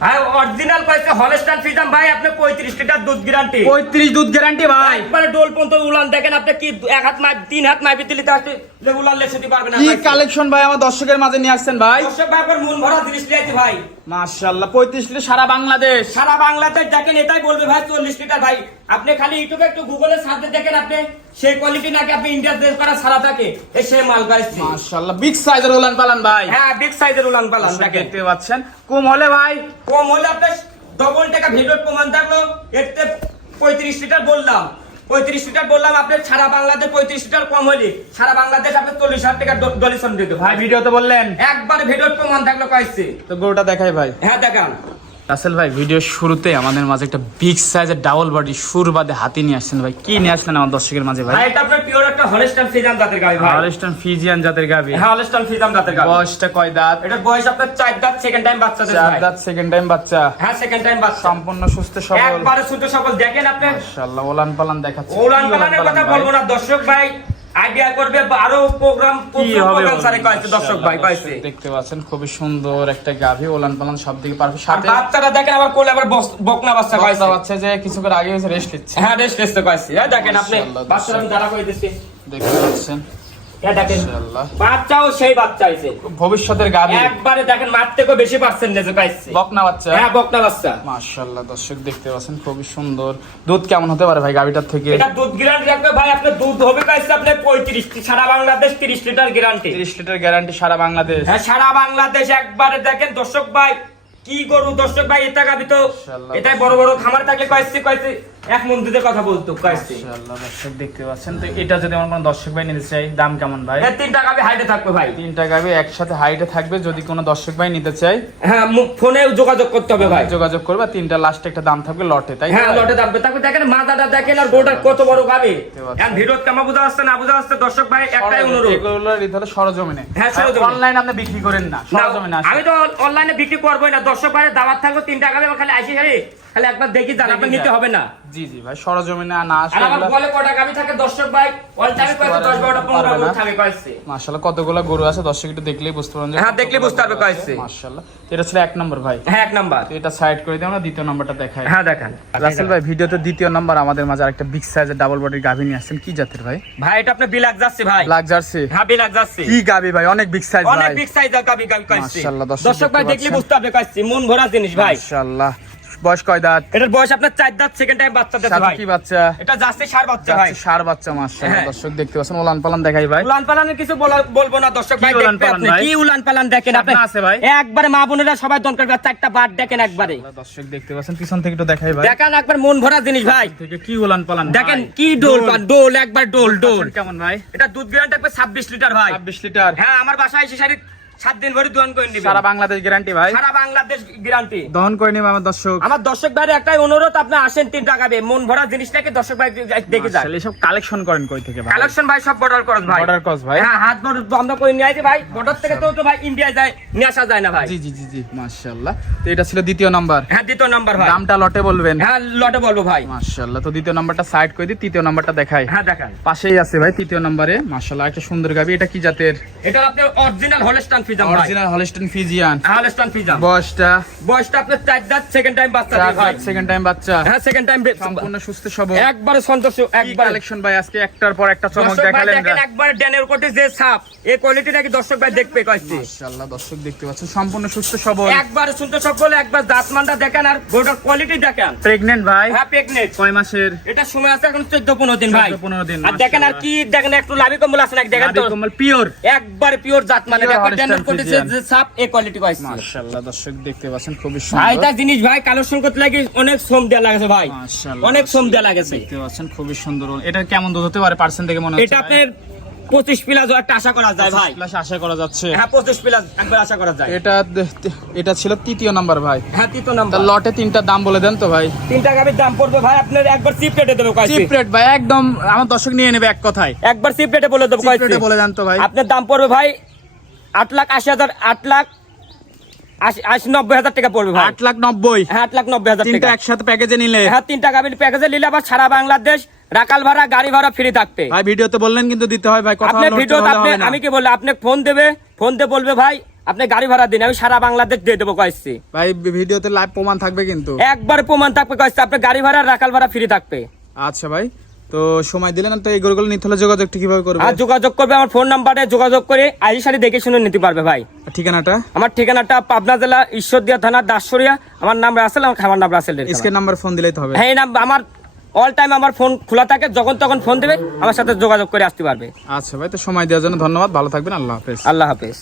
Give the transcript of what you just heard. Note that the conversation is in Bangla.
ভাই অরিজিনাল কয়েছে হলস্টাইন ফ্রিজাম ভাই আপনি পঁয়ত্রিশ লিটার দুধ গ্যারান্টি পঁয়ত্রিশ দুধ গ্যারান্টি ভাই। একবারে ডোল পর্যন্ত উলান দেখেন আপনি কি এক হাত মাই তিন হাত মাই দিলে তো উলান লেসে দিতে পারবেন না কি। কালেকশন ভাই আমার দর্শকের মাঝে নিয়ে আসছেন ভাই? দর্শক ভাই আপনার মন ভরা জিনিস নিয়ে ভাই। মাশাআল্লাহ পঁয়ত্রিশ লিটার সারা বাংলাদেশ। সারা বাংলাতে দেখেন এটাই বলবে ভাই চল্লিশ লিটার ভাই। আপনি খালি ইউটিউবে একটু গুগলে সার্চে দেখেন আপনি সেই কোয়ালিটি নাকি আপনি ইন্ডিয়ার দেশ করা সারা থাকে সে মাল গাইছি মাশাআল্লাহ বিগ সাইজের উলান পালান ভাই। হ্যাঁ বিগ সাইজের উলান পালান দেখেন। দেখতে পাচ্ছেন। কম হলে ভাই কম হলে আপনার ডবল টাকা ভিডিওর প্রমাণ থাকল। এতে পঁয়ত্রিশ লিটার বললাম। পঁয়ত্রিশ লিটার বললাম আপনার সারা বাংলাদেশ পঁয়ত্রিশ লিটার কম হলে সারা বাংলাদেশ আপনার চল্লিশ হাজার টাকা ডলিশন দিত ভাই ভিডিওতে বললেন। একবার ভিডিওর প্রমাণ থাকল কয়েছে তো গরুটা দেখাই ভাই। হ্যাঁ দেখান। রাসেল ভাই ভিডিওর শুরুতে আমাদের মাঝে একটা বিগ সাইজের ডাবল বডি সুর বাদে হাতি নিয়ে আসছেন ভাই। কি নিয়ে আসলেন আমার দর্শকের মাঝে ভাই? এটা আপনার পিওর একটা হলস্টাইন ফ্রিজাম জাতের গাড়ি ভাই। হলস্টাইন ফিজিয়ান জাতের গাবি। হ্যাঁ হলস্টাইন ফ্রিজাম জাতের গাড়ি বয়সটা কয় দাঁত? এটা বয়স আপনার চার দাঁত সেকেন্ড টাইম বাচ্চা চার ভাই। দাঁত সেকেন্ড টাইম বাচ্চা। হ্যাঁ সেকেন্ড টাইম বাচ্চা। সম্পূর্ণ সুস্থ সবল। একবারে ছোট সকল দেখেন আপনি। মাশাআল্লাহ ওলান পালান দেখাচ্ছে। ওলান পালানের কথা বলব না। দর্শক ভাই আইডিয়া করবে আরও প্রোগ্রাম প্রোগ্রাম সারে কয়েছে দর্শক ভাই পাইছে। দেখতে পাচ্ছেন খুবই সুন্দর একটা গাভী ওলান পালান সব দিকে পারবে সাথে বাচ্চাটা দেখেন আবার কোলে আবার বকনা বাচ্চা কয়েছে বাচ্চা যে কিছু করে আগে হয়েছে রেস্ট নিচ্ছে। হ্যাঁ রেস্ট রেস্ট কয়েছে হ্যাঁ দেখেন আপনি মাশাআল্লাহ, বাচ্চাটা আমি দাঁড়া করে দিচ্ছি দেখতে পাচ্ছেন। বাচ্চাও সেই বাচ্চা হয়েছে ভবিষ্যতের গাভী। একবারে দেখেন মার থেকেও বেশি পার্সেন্টেজ পাইছে। বকনা বাচ্চা। হ্যাঁ বকনা বাচ্চা। মাশাআল্লাহ দর্শক দেখতে পাচ্ছেন খুবই সুন্দর। দুধ কেমন হতে পারে ভাই থেকে? এটা দুধ গ্যারান্টি রাখবে ভাই আপনার দুধ হবে পাইছে সারা বাংলাদেশ তিরিশ লিটার গ্যারান্টি 30 লিটার গ্যারান্টি সারা বাংলাদেশ। হ্যাঁ সারা বাংলাদেশ একবারে দেখেন দর্শক ভাই কি গরু দর্শক ভাই এটা গাবি তো এটাই বড় বড় খামার থাকলে কয়েছে কয়েছে এক মন দুধের কথা বলতো মাশাআল্লাহ দর্শক দেখতে পাচ্ছেন। তো এটা যদি আমার কোনো দর্শক ভাই নিতে চাই দাম কেমন ভাই? হ্যাঁ তিনটা গাবি হাইটে থাকবে ভাই। তিনটা গাভী একসাথে হাইটে থাকবে যদি কোনো দর্শক ভাই নিতে চাই হ্যাঁ ফোনে যোগাযোগ করতে হবে ভাই। যোগাযোগ করবে তিনটা লাস্টে একটা দাম থাকবে লটে তাই হ্যাঁ লটে থাকবে। তারপর দেখেন মাথাটা দেখেন আর গোটা কত বড় গাবি। এখন ভিডিও কেমন বোঝা যাচ্ছে না বোঝা যাচ্ছে দর্শক ভাই একটাই অনুরোধ। এগুলো সরজমিনে। হ্যাঁ, সরজমিনে। অনলাইন আপনি বিক্রি করেন না সরজমিনে। আমি তো অনলাইনে বিক্রি করবোই না। দর্শক ভাই দাওয়াত থাকবে তিনটা গাবি খালি আসি খালি খালি একবার দেখি আপনি নিতে হবে না। জি জি ভাই সরজমিনে না আসলে আমার বলে কটা গাবি থাকে? দর্শক ভাই অল টাইমে কয়েছে দশ বারোটা পনেরো পারবে না। গরু থাকে কয়েছে? মাশাআল্লাহ কতগুলো গরু আছে? দর্শক একটু দেখলেই বুঝতে পারবেন হ্যাঁ, বুঝতে পারবে কয়েছে। মাশাআল্লাহ এটা ছিল এক নম্বর ভাই। হ্যাঁ এক নাম্বার। তো এটা সাইড করে দিই আমরা দ্বিতীয় নম্বরটা দেখাই। হ্যাঁ দেখেন। রাসেল ভাই ভিডিওতে দ্বিতীয় নাম্বার আমাদের মাঝে আরেকটা বিগ সাইজের ডাবল বডির গাভী নিয়ে আসছেন। কি জাতের ভাই? ভাই এটা আপনি বিলাক যাচ্ছে ভাই। Black jersey. হ্যাঁ বিলাক যাচ্ছে কি গাভী ভাই? অনেক বিগ সাইজ অনেক বিগ সাইজ গাবি গাবি কয়েছে? মাশাআল্লাহ, দর্শক ভাই দেখলে বুঝতে পারবে কয়েছে। মন ভরা জিনিস ভাই। মাশাআল্লাহ। বয়স কয় দাঁত? এটার বয়স আপনার চার দাঁত সেকেন্ড টাইম বাচ্চা দিতে ভাই। কি বাচ্চা? এটা যাচ্ছে সার বাচ্চা ভাই। সার বাচ্চা মাশাআল্লাহ হ্যাঁ। দর্শক দেখতে পাচ্ছেন ওলান পালান দেখাই ভাই। উলান পালানের কিছু বলব না দর্শক ভাই উলান পালান আপনি কি উলান পালান দেখেন আপনি? আছে ভাই? একবারে মা বোনেরা সবাই দন করবে চারটা বাট দেখেন একবারে। দর্শক দেখতে পাচ্ছেন পিছন থেকে একটু দেখাই ভাই। দেখেন একবার মন ভরা জিনিস ভাই। থেকে কি ওলান পালান দেখেন কি ডোল ডোল। একবার ডোল ডোল। কেমন ভাই? এটা দুধ গ্যারান্টি থাকবে ছাব্বিশ লিটার ভাই। 26 লিটার। হ্যাঁ আমার বাসায় এসে সাড়ে সাত দিন ভরে দোয়ান করে নিবে। সারা বাংলাদেশ গ্যারান্টি ভাই। সারা বাংলাদেশ গ্যারান্টি দহন করে নিবে আমার দর্শক। আমার দর্শক ভাইয়ের একটাই অনুরোধ আপনি আসেন তিন টাকা মন ভরা জিনিসটাকে দর্শক ভাই দেখে যান আসলে সব কালেকশন করেন কই থেকে ভাই? কালেকশন ভাই সব বর্ডার করস ভাই। Border cross ভাই? হ্যাঁ হাত বর্ডার আমরা করে নিয়ে আইছি ভাই। বর্ডার থেকে তো তো ভাই ইন্ডিয়া যায় নিয়ে আসা যায় না ভাই। জি জি জি জি মাশাআল্লাহ। তো এটা ছিল দ্বিতীয় নাম্বার হ্যাঁ দ্বিতীয় নাম্বার ভাই। দামটা লটে বলবেন। হ্যাঁ লটে বলব ভাই। মাশাআল্লাহ তো দ্বিতীয় নাম্বারটা সাইড করে দিই তৃতীয় নাম্বারটা দেখাই। হ্যাঁ পাশেই আছে ভাই তৃতীয় নম্বরে মাশাআল্লাহ একটা সুন্দর গাবি। এটা কি জাতের? এটা আপনার original Holstein Friesian original Holstein Friesian Holstein Friesian. বয়সটা? বয়সটা আপনার চার দাঁত সেকেন্ড টাইম বাচ্চা ভাই। সেকেন্ড টাইম বাচ্চা। হ্যাঁ সেকেন্ড টাইম সম্পূর্ণ সুস্থ সবল। একবারে সন্তোষ একবার। কালেকশন ভাই আজকে একটার পর একটা চমক দেখালেন দেখেন একবার ড্যানের কোটে যে ছাপ এই কোয়ালিটি নাকি দর্শক ভাই দেখবে কয়েছে মাশাআল্লাহ দর্শক দেখতে পাচ্ছেন সম্পূর্ণ সুস্থ সবল। একবার শুনতে সব বলে একবার দাঁত মানটা দেখেন আর গোটার কোয়ালিটি দেখেন। প্রেগন্যান্ট ভাই? হ্যাঁ প্রেগনেন্ট কয় মাসের? এটা সময় আছে এখন চোদ্দ পনেরো দিন ভাই। 14 15 দিন, আর দেখেন আর কি দেখেন একটু লাভি কম্বল আছে নাকি দেখেন তো। কমল পিওর একবার পিওর জাত মানে একবার Holstein যে Friesian। যে কোয়ালিটি কয়েছে মাশাআল্লাহ দর্শক দেখতে পাচ্ছেন খুবই ভাই সুন্দর জিনিস ভাই কালেকশন করতে লাগে অনেক শ্রম দেওয়া লাগেছে ভাই। অনেক শ্রম দেওয়া লাগেছে। দেখতে পাচ্ছেন খুবই সুন্দর। এটা কেমন দুধ হতে পারে পার্সেন্ট থেকে মনে হচ্ছে এটা আপনার পঁচিশ প্লাস একটা আশা করা যায় ভাই। প্লাস আশা করা যাচ্ছে। হ্যাঁ পঁচিশ প্লাস একবার আশা করা যায়। এটা এটা ছিল তৃতীয় নাম্বার ভাই। হ্যাঁ তৃতীয় নাম্বার। লটে তিনটা দাম বলে দেন তো ভাই। তিনটা গাড়ির দাম পড়বে ভাই আপনার একবার চিপ রেটে দেবো কয়েছে চিপ রেট ভাই একদম আমার দর্শক নিয়ে নেবে এক কথায়। একবার চিপ রেটে বলে দেবো চিপ রেটে বলে দেন তো ভাই। আপনার দাম পড়বে ভাই আট লাখ আশি হাজার আট লাখ আশি আশি নব্বই হাজার টাকা পড়বে আট লাখ নব্বই। হ্যাঁ আট লাখ নব্বই হাজার তিনটা একসাথে প্যাকেজে নিলে। হ্যাঁ তিনটা গাড়ির প্যাকেজে নিলে আবার সারা বাংলাদেশ রাকাল ভাড়া গাড়ি ভাড়া ফ্রি থাকবে। ভাই ভিডিওতে বললেন কিন্তু দিতে হয় ভাই কথা ভিডিও আপনি আমি কি আপনি ফোন দেবে ফোন দিয়ে বলবে ভাই আপনি গাড়ি ভাড়া দিন আমি সারা বাংলাদেশ দিয়ে দেবো কয়েছি ভাই ভিডিওতে লাইভ প্রমাণ থাকবে কিন্তু। একবার প্রমাণ থাকবে কয়েছি আপনার গাড়ি ভাড়া রাখাল ভাড়া ফ্রি থাকবে। আচ্ছা ভাই। তো সময় দিলেন না তো এই গরুগুলো নিতে হলে যোগাযোগটা কীভাবে করবে? আর যোগাযোগ করবে আমার ফোন নাম্বারে যোগাযোগ করে আইসি সারি দেখে শুনে নিতে পারবে ভাই। ঠিকানাটা? আমার ঠিকানাটা পাবনা জেলা ঈশ্বরদিয়া থানা দাসরিয়া আমার নাম রাসেল আমার খাবার নাম রাসেল স্ক্রিন নাম্বার ফোন দিলেই তো হবে। হ্যাঁ এই নাম আমার অল টাইম আমার ফোন খোলা থাকে যখন তখন ফোন দেবে আমার সাথে যোগাযোগ করে আসতে পারবে। আচ্ছা ভাই তো সময় দেওয়ার জন্য ধন্যবাদ ভালো থাকবেন আল্লাহ হাফেজ। আল্লাহ হাফেজ।